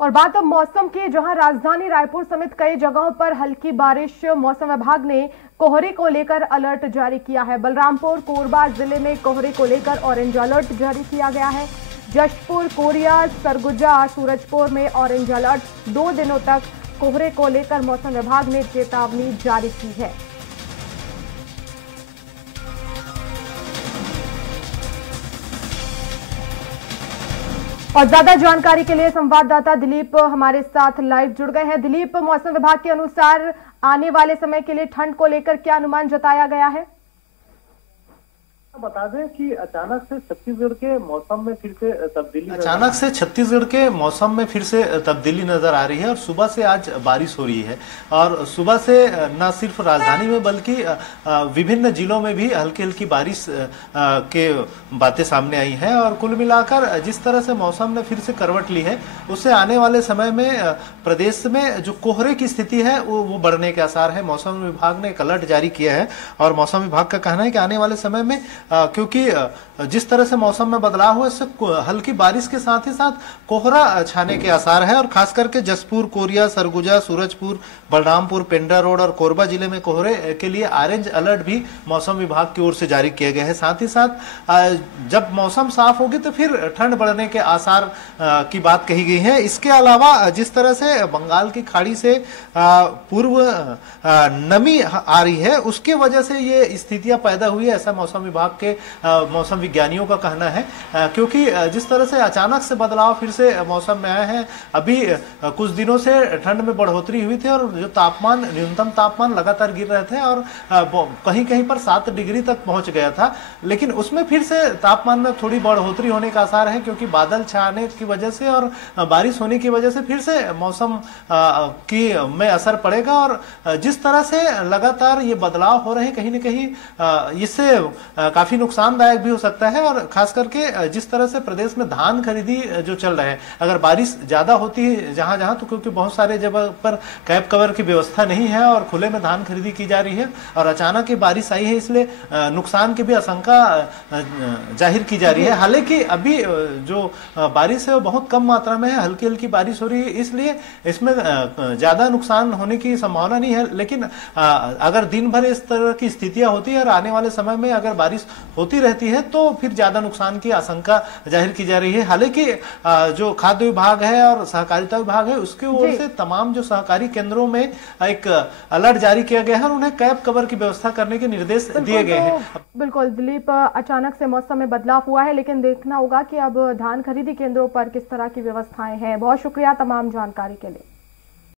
और बात अब मौसम की, जहां राजधानी रायपुर समेत कई जगहों पर हल्की बारिश। मौसम विभाग ने कोहरे को लेकर अलर्ट जारी किया है। बलरामपुर कोरबा जिले में कोहरे को लेकर ऑरेंज अलर्ट जारी किया गया है। जशपुर, कोरिया, सरगुजा, सूरजपुर में ऑरेंज अलर्ट। 2 दिनों तक कोहरे को लेकर मौसम विभाग ने चेतावनी जारी की है। और ज्यादा जानकारी के लिए संवाददाता दिलीप हमारे साथ लाइव जुड़ गए हैं। दिलीप, मौसम विभाग के अनुसार आने वाले समय के लिए ठंड को लेकर क्या अनुमान जताया गया है? बता दें कि अचानक से छत्तीसगढ़ के मौसम में फिर से तब्दीली नजर आ रही है और सुबह से आज बारिश हो रही है। और सुबह से न सिर्फ राजधानी में बल्कि विभिन्न जिलों में भी हल्की हल्की बारिश के बातें सामने आई हैं। और कुल मिलाकर जिस तरह से मौसम ने फिर से करवट ली है, उससे आने वाले समय में प्रदेश में जो कोहरे की स्थिति है वो बढ़ने के आसार है। मौसम विभाग ने एक अलर्ट जारी किया है और मौसम विभाग का कहना है कि आने वाले समय में क्योंकि जिस तरह से मौसम में बदलाव हुआ, इससे हल्की बारिश के साथ ही साथ कोहरा छाने के आसार है। और खास करके जशपुर, कोरिया, सरगुजा, सूरजपुर, बलरामपुर, पेंड्रा रोड और कोरबा जिले में कोहरे के लिए ऑरेंज अलर्ट भी मौसम विभाग की ओर से जारी किए गए हैं। साथ ही साथ जब मौसम साफ होगी तो फिर ठंड बढ़ने के आसार की बात कही गई है। इसके अलावा जिस तरह से बंगाल की खाड़ी से पूर्व नमी आ रही है, उसके वजह से ये स्थितियां पैदा हुई है, ऐसा मौसम विभाग के मौसम विज्ञानियों का कहना है। क्योंकि जिस तरह से अचानक से बदलाव फिर से मौसम में आया है, अभी कुछ दिनों से ठंड में बढ़ोतरी हुई थी और जो तापमान, न्यूनतम तापमान लगातार गिर रहे थे और कहीं कहीं पर 7 डिग्री तक पहुंच गया था। लेकिन उसमें फिर से तापमान में थोड़ी बढ़ोतरी होने का आसार है, क्योंकि बादल छाने की वजह से और बारिश होने की वजह से फिर से मौसम की में असर पड़ेगा। और जिस तरह से लगातार ये बदलाव हो रहे हैं, कहीं ना कहीं इससे काफी नुकसानदायक भी हो सकता है। और खास करके जिस तरह से प्रदेश में धान खरीदी जो चल रहा है, अगर बारिश ज्यादा होती है जहां जहां, तो क्योंकि बहुत सारे जगह पर कैप कवर की व्यवस्था नहीं है और खुले में धान खरीदी की जा रही है और अचानक ये बारिश आई है, इसलिए नुकसान की भी आशंका जाहिर की जा रही है। हालांकि अभी जो बारिश है वो बहुत कम मात्रा में है, हल्की हल्की बारिश हो रही है, इसलिए इसमें ज्यादा नुकसान होने की संभावना नहीं है। लेकिन अगर दिन भर इस तरह की स्थितियां होती है और आने वाले समय में अगर बारिश होती रहती है तो फिर ज्यादा नुकसान की आशंका जाहिर की जा रही है। हालांकि जो खाद्य विभाग है और सहकारिता विभाग है, उसकी ओर से तमाम जो सहकारी केंद्रों में एक अलर्ट जारी किया गया है और उन्हें कैप कवर की व्यवस्था करने के निर्देश दिए गए हैं। बिल्कुल दिलीप, अचानक से मौसम में बदलाव हुआ है, लेकिन देखना होगा कि अब धान खरीदी केंद्रों पर किस तरह की व्यवस्थाएं हैं। बहुत शुक्रिया तमाम जानकारी के लिए।